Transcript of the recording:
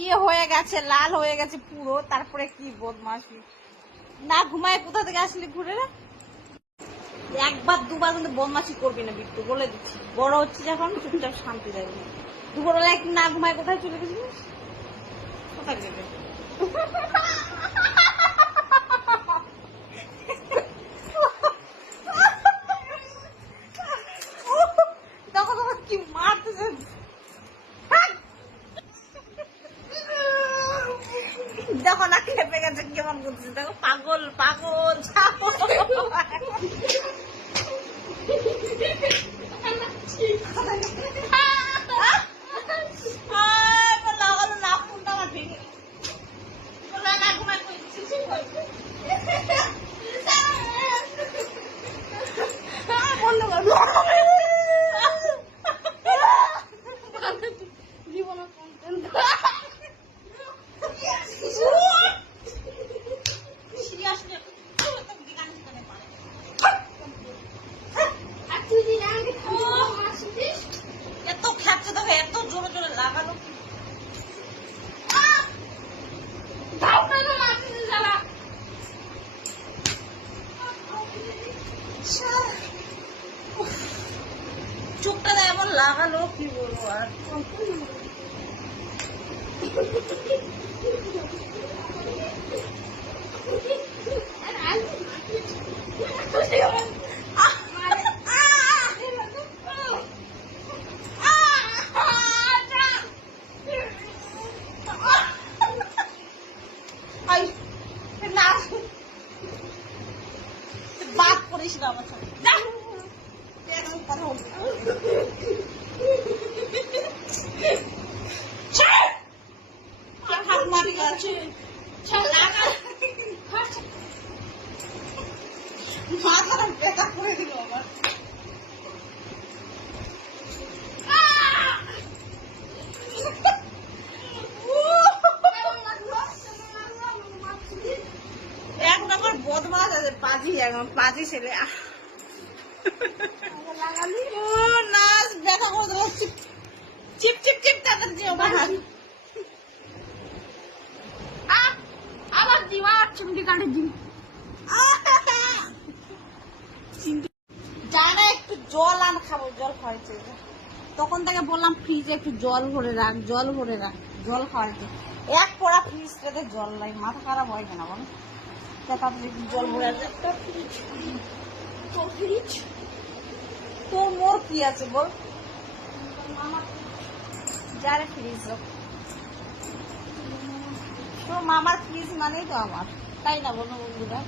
ইয়ে হয়ে গেছে, লাল হয়ে গেছে পুরো। তারপরে কি বদমাশি, না ঘুমায় কোথা থেকে আসলি ঘুরে রে? একবার দুবার কিন্তু বদমাশি করবি না বিট্টু, বলে দিচ্ছি। বড় হচ্ছে যখন চুপচাপ শান্তি যাবে। দুপুরবেলা একটু না ঘুমায় কোথায় চলে গেছিলিস? কোথায় যাবে? তখন তখন কি মারতেছে, দেখো না খেপে গেছে কেমন করতেছে, দেখো পাগল পাগল লাগালো না ফোনটা আমার ভেঙে না ঘুমায় জীবনে এত খেপছে, দেখো এত জোরে জোরে লাগানো। চোখটা এমন লাগালো কি বলবো আর। বাদ করিস না আমার সাথে, কথা বলছি। মাটি গাছে মাথাটা বেকা করে দিল আমার। এক নম্বর বদমাস আছে, পাজি, একদম পাজি ছেলে। নাচ ব্যথা করে দেবো, চিপ চিপ চিপ টাকাচ্ছে আমার হাত। আবার দিবা চিমটি কাটে দিন জানা, একটু জল আন খাবো, জল খাওয়াইছে। তখন থেকে বললাম ফ্রিজে একটু জল ভরে রাখ, জল ভরে রাখ, জল খাওয়াইছে। এক পড়া ফ্রিজটাতে জল নাই, মাথা খারাপ হয় কেনা বলো? জল ভরে একটা ফ্রিজ। তোর মোর কি আছে বল? যারে ফ্রিজ তো মামার ফ্রিজ মানেই তো আমার, তাই না বলো বন্ধুরা?